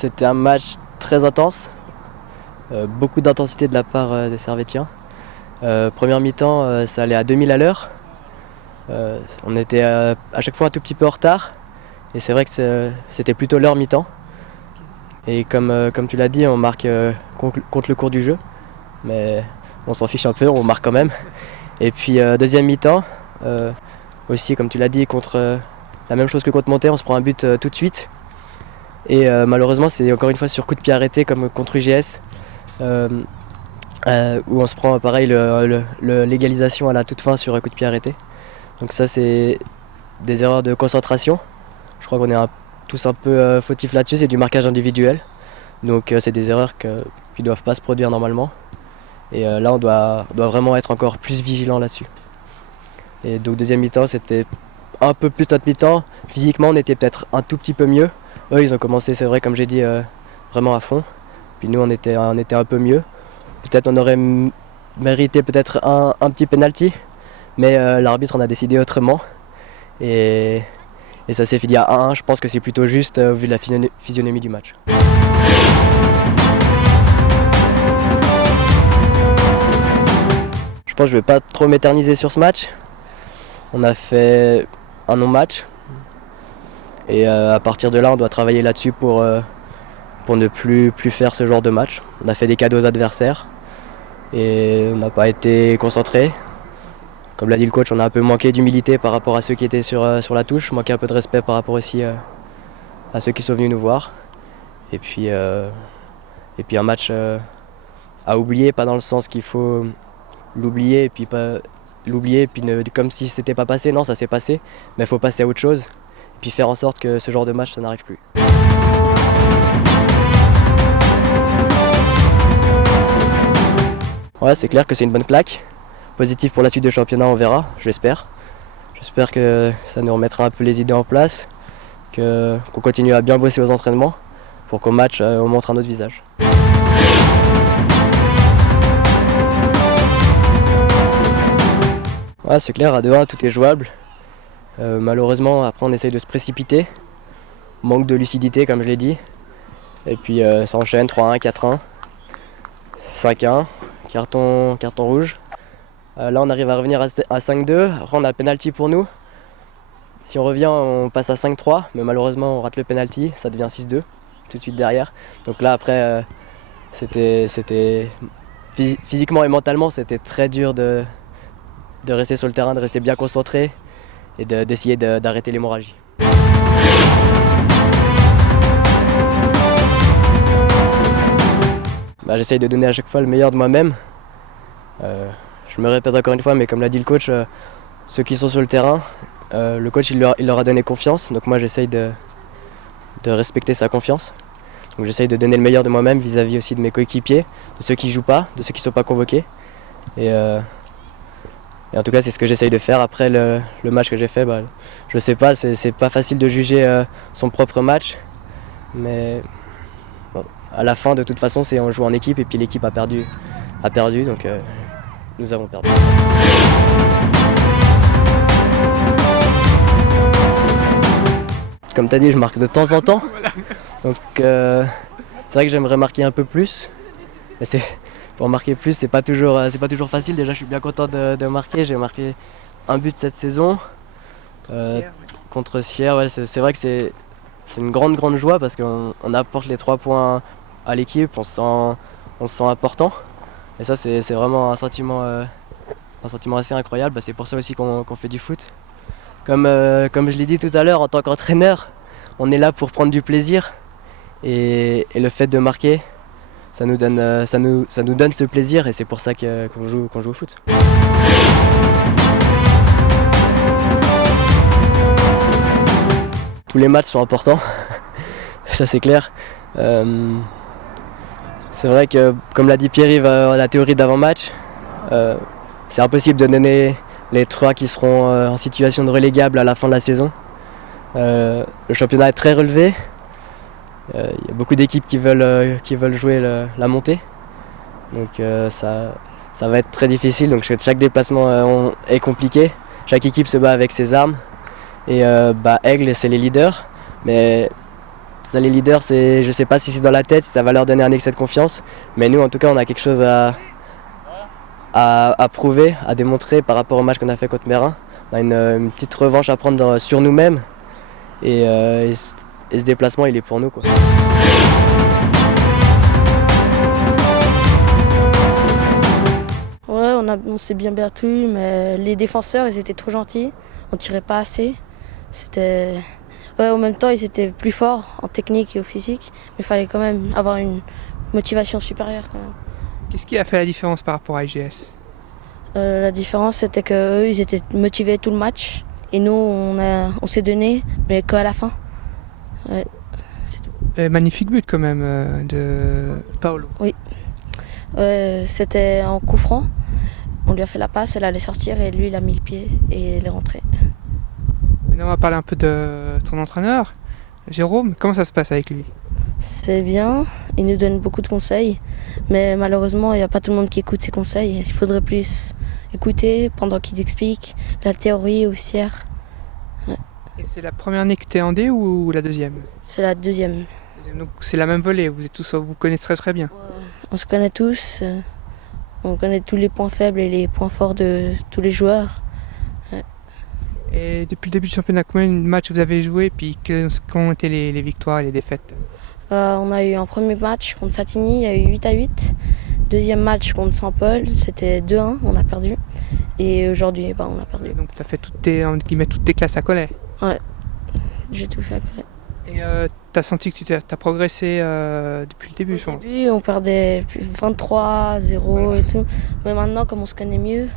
C'était un match très intense, beaucoup d'intensité de la part des Servétiens. Première mi-temps, ça allait à 2000 à l'heure. On était à chaque fois un tout petit peu en retard. Et c'est vrai que c'était plutôt leur mi-temps. Et comme tu l'as dit, on marque contre le cours du jeu. Mais on s'en fiche un peu, on marque quand même. Et puis deuxième mi-temps, aussi comme tu l'as dit, contre la même chose que contre Monté, on se prend un but tout de suite. Et malheureusement c'est encore une fois sur coup de pied arrêté comme contre UGS. Où on se prend pareil l'égalisation à la toute fin sur un coup de pied arrêté. Donc ça c'est des erreurs de concentration. Je crois qu'on est tous un peu fautifs là-dessus, c'est du marquage individuel. Donc c'est des erreurs qui ne doivent pas se produire normalement. Et là on doit vraiment être encore plus vigilant là-dessus. Et donc deuxième mi-temps c'était un peu plus notre mi-temps. Physiquement on était peut-être un tout petit peu mieux. Eux ils ont commencé, c'est vrai comme j'ai dit, vraiment à fond. Puis nous on était un peu mieux. Peut-être on aurait mérité peut-être un petit penalty. Mais l'arbitre en a décidé autrement. Et ça s'est fini à 1-1. Je pense que c'est plutôt juste vu de la physionomie du match. Je pense que je ne vais pas trop m'éterniser sur ce match. On a fait un non-match. Et à partir de là, on doit travailler là-dessus pour ne plus faire ce genre de match. On a fait des cadeaux aux adversaires. Et on n'a pas été concentrés. Comme l'a dit le coach, on a un peu manqué d'humilité par rapport à ceux qui étaient sur la touche, manqué un peu de respect par rapport aussi à ceux qui sont venus nous voir. Et puis un match à oublier, pas dans le sens qu'il faut l'oublier et puis pas l'oublier et puis comme si c'était pas passé, non ça s'est passé, mais il faut passer à autre chose et puis faire en sorte que ce genre de match ça n'arrive plus. Ouais, c'est clair que c'est une bonne claque. Positif pour la suite du championnat, on verra, j'espère. J'espère que ça nous remettra un peu les idées en place, qu'on continue à bien bosser aux entraînements pour qu'au match, on montre un autre visage. Ouais, c'est clair, à 2-1, tout est jouable. Malheureusement, après, on essaye de se précipiter. Manque de lucidité, comme je l'ai dit. Et puis, ça enchaîne 3-1, 4-1, 5-1, carton rouge. Là on arrive à revenir à 5-2, après on a penalty pour nous. Si on revient on passe à 5-3, mais malheureusement on rate le penalty, ça devient 6-2 tout de suite derrière. Donc là après c'était physiquement et mentalement c'était très dur de rester sur le terrain, de rester bien concentré et d'essayer d'arrêter l'hémorragie. J'essaye de donner à chaque fois le meilleur de moi-même. Je me répète encore une fois, mais comme l'a dit le coach, ceux qui sont sur le terrain, le coach il leur a donné confiance, donc moi j'essaye de respecter sa confiance. Donc j'essaye de donner le meilleur de moi-même vis-à-vis aussi de mes coéquipiers, de ceux qui ne jouent pas, de ceux qui ne sont pas convoqués. Et en tout cas c'est ce que j'essaye de faire. Après le match que j'ai fait, je sais pas, c'est pas facile de juger son propre match, mais bon, à la fin de toute façon on joue en équipe et puis l'équipe a perdu donc nous avons perdu. Comme tu as dit, je marque de temps en temps. Donc c'est vrai que j'aimerais marquer un peu plus. Mais pour marquer plus, c'est pas toujours facile. Déjà, je suis bien content de marquer. J'ai marqué un but cette saison contre Sierre. Ouais, c'est vrai que c'est une grande joie parce qu'on apporte les 3 points à l'équipe. On se sent important. Et ça, c'est vraiment un sentiment assez incroyable. C'est pour ça aussi qu'on fait du foot. Comme je l'ai dit tout à l'heure, en tant qu'entraîneur, on est là pour prendre du plaisir. Et le fait de marquer, ça nous donne ce plaisir. Et c'est pour ça qu'on joue au foot. Tous les matchs sont importants, ça c'est clair. C'est vrai que, comme l'a dit Pierre-Yves à la théorie d'avant-match, c'est impossible de donner les 3 qui seront en situation de relégable à la fin de la saison. Le championnat est très relevé. Il y a beaucoup d'équipes qui veulent jouer la montée. Donc ça va être très difficile. Donc chaque déplacement est compliqué. Chaque équipe se bat avec ses armes. Et Aigle, c'est les leaders. Mais Ça, les leaders, je sais pas si c'est dans la tête, si ça va leur donner un excès de confiance, mais nous en tout cas on a quelque chose à prouver, à démontrer par rapport au match qu'on a fait contre Mérin. On a une petite revanche à prendre sur nous-mêmes et ce déplacement il est pour nous, quoi. Ouais, on s'est bien battu, mais les défenseurs ils étaient trop gentils, on tirait pas assez. Ouais, en même temps ils étaient plus forts en technique et au physique, mais il fallait quand même avoir une motivation supérieure quand même. Qu'est-ce qui a fait la différence par rapport à IGS? La différence c'était qu'eux ils étaient motivés tout le match et nous on s'est donné, mais qu'à la fin. Ouais, c'est tout. Magnifique but quand même de Paolo. Oui, c'était en coup franc. On lui a fait la passe, elle allait sortir et lui il a mis le pied et elle est rentrée. Maintenant on va parler un peu de ton entraîneur, Jérôme. Comment ça se passe avec lui? C'est bien, il nous donne beaucoup de conseils, mais malheureusement il n'y a pas tout le monde qui écoute ses conseils. Il faudrait plus écouter pendant qu'il explique la théorie aussi. Ouais. Et c'est la première année que tu es en D ou la deuxième? C'est la deuxième. Donc c'est la même volée, vous connaissez très très bien. On se connaît tous, on connaît tous les points faibles et les points forts de tous les joueurs. Et depuis le début du championnat, combien de matchs vous avez joué, puis quelles ont été les victoires et les défaites? On a eu un premier match contre Satigny, il y a eu 8-8. Deuxième match contre Saint-Paul, c'était 2-1, on a perdu. Et aujourd'hui, on a perdu. Et donc tu as fait toutes tes classes à Collet. Ouais, j'ai tout fait à côté. Et tu as senti que tu as progressé depuis le début, je pense. Au début, on perdait 23-0 et tout. Mais maintenant, comme on se connaît mieux,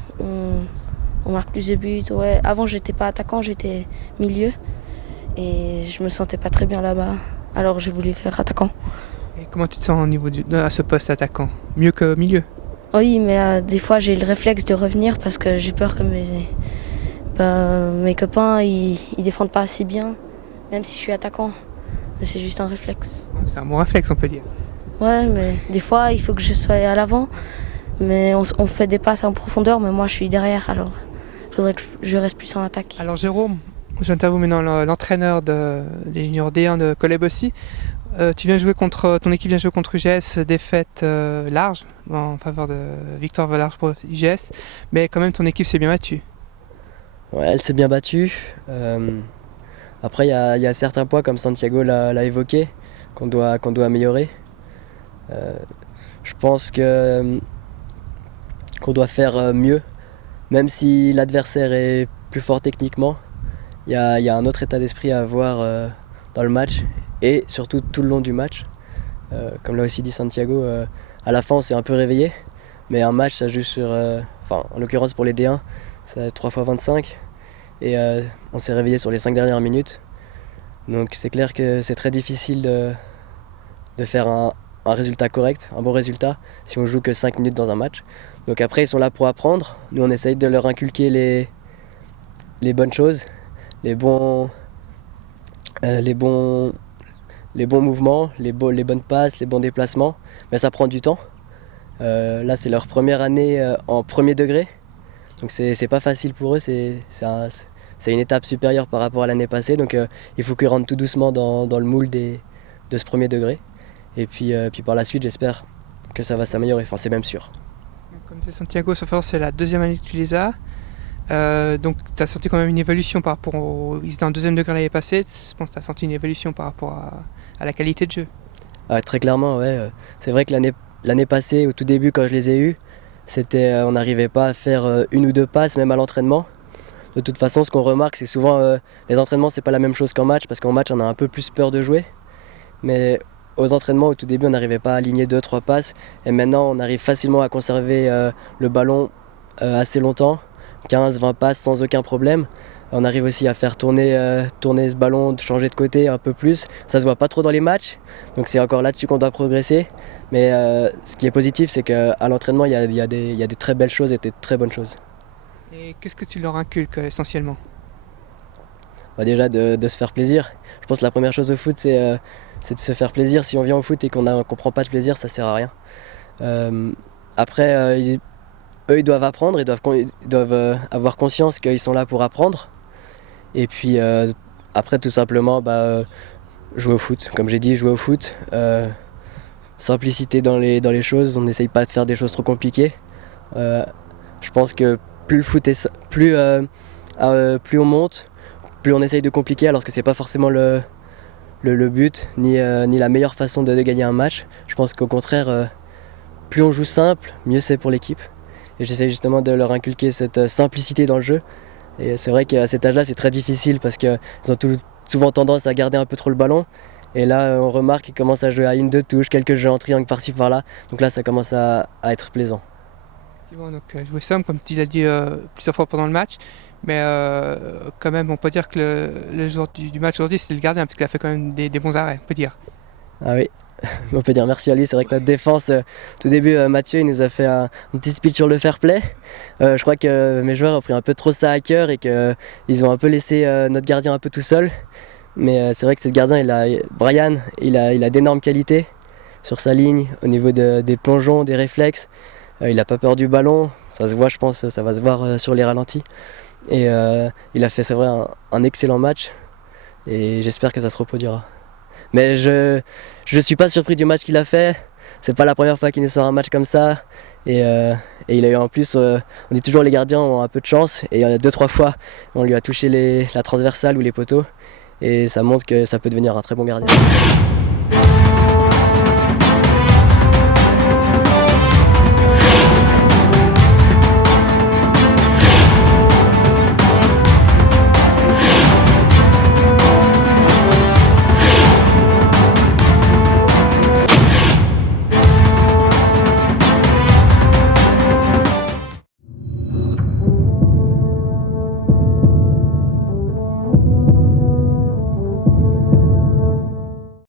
on marque plus de buts. Ouais. Avant, j'étais pas attaquant, j'étais milieu. Et je me sentais pas très bien là-bas. Alors j'ai voulu faire attaquant. Et comment tu te sens au niveau à ce poste attaquant? Mieux que milieu? Oui, mais des fois, j'ai le réflexe de revenir parce que j'ai peur que mes copains ils défendent pas assez bien, même si je suis attaquant. Mais c'est juste un réflexe. C'est un bon réflexe, on peut dire. Ouais, mais des fois, il faut que je sois à l'avant. Mais on fait des passes en profondeur, mais moi, je suis derrière. Alors, il faudrait que je reste plus en attaque. Alors Jérôme, j'interviewe maintenant l'entraîneur des juniors D1 de Coleb aussi. Ton équipe vient jouer contre UGS, défaite large, en faveur de victoire large pour UGS. Mais quand même, ton équipe s'est bien battue. Ouais, elle s'est bien battue. Après, il y a certains points, comme Santiago l'a évoqué, qu'on doit améliorer. Je pense qu'on doit faire mieux, même si l'adversaire est plus fort techniquement. Il y a un autre état d'esprit à avoir dans le match et surtout tout le long du match. Comme l'a aussi dit Santiago, à la fin on s'est un peu réveillé, mais un match ça joue en l'occurrence pour les D1, c'est 3 fois 25 et on s'est réveillé sur les 5 dernières minutes. Donc c'est clair que c'est très difficile de faire un résultat correct, un bon résultat, si on joue que 5 minutes dans un match. Donc après ils sont là pour apprendre, nous on essaye de leur inculquer les bonnes choses, les bons mouvements, les bonnes passes, les bons déplacements, mais ça prend du temps. Là c'est leur première année en premier degré, donc c'est pas facile pour eux, c'est une étape supérieure par rapport à l'année passée, donc il faut qu'ils rentrent tout doucement dans le moule de ce premier degré. Et puis par la suite j'espère que ça va s'améliorer, enfin c'est même sûr. Comme c'est Santiago, sauf erreur, c'est la deuxième année que tu les as. Donc tu as senti quand même une évolution par rapport Ils étaient en deuxième degré l'année passée, je pense que tu as senti une évolution par rapport à la qualité de jeu. Ah, très clairement, ouais. C'est vrai que l'année passée, au tout début quand je les ai eus, on n'arrivait pas à faire une ou deux passes, même à l'entraînement. De toute façon, ce qu'on remarque, c'est souvent les entraînements, c'est pas la même chose qu'en match, parce qu'en match, on a un peu plus peur de jouer. Mais aux entraînements, au tout début, on n'arrivait pas à aligner 2-3 passes. Et maintenant, on arrive facilement à conserver le ballon assez longtemps, 15-20 passes sans aucun problème. On arrive aussi à faire tourner ce ballon, changer de côté un peu plus. Ça se voit pas trop dans les matchs, donc c'est encore là-dessus qu'on doit progresser. Mais ce qui est positif, c'est qu'à l'entraînement, il y a des très belles choses et des très bonnes choses. Et qu'est-ce que tu leur inculques essentiellement? Déjà de se faire plaisir. Je pense que la première chose au foot, c'est de se faire plaisir. Si on vient au foot et qu'on ne prend pas de plaisir, ça sert à rien. Après, eux, ils doivent apprendre, ils doivent avoir conscience qu'ils sont là pour apprendre. Et puis après, tout simplement, Jouer au foot, comme j'ai dit, jouer au foot. Simplicité dans les choses, on n'essaye pas de faire des choses trop compliquées. Je pense que plus le foot est, plus on monte, plus on essaye de compliquer, alors que c'est pas forcément le but, ni la meilleure façon de gagner un match. Je pense qu'au contraire, plus on joue simple, mieux c'est pour l'équipe. Et j'essaie justement de leur inculquer cette simplicité dans le jeu. Et c'est vrai qu'à cet âge-là, c'est très difficile parce qu'ils ont souvent tendance à garder un peu trop le ballon. Et là, on remarque qu'ils commencent à jouer à 1-2 touches, quelques jeux en triangle par-ci par-là. Donc là, ça commence à être plaisant. Donc, jouer simple, comme tu l'as dit plusieurs fois pendant le match. Mais quand même, on peut dire que le joueur du match aujourd'hui, c'était le gardien, parce qu'il a fait quand même des bons arrêts, on peut dire. Ah oui, on peut dire merci à lui. C'est vrai que notre défense, tout début, Mathieu, il nous a fait un petit speech sur le fair play. Je crois que mes joueurs ont pris un peu trop ça à cœur et qu'ils ont un peu laissé notre gardien un peu tout seul. Mais c'est vrai que ce gardien, Brian, il a d'énormes qualités sur sa ligne, au niveau des plongeons, des réflexes. Il n'a pas peur du ballon, ça se voit, je pense, ça va se voir sur les ralentis. Et il a fait, c'est vrai, un excellent match et j'espère que ça se reproduira. Mais je suis pas surpris du match qu'il a fait. C'est pas la première fois qu'il nous sort un match comme ça. Et il a eu en plus, on dit toujours les gardiens ont un peu de chance. Et il y en a 2-3 fois, on lui a touché la transversale ou les poteaux. Et ça montre que ça peut devenir un très bon gardien.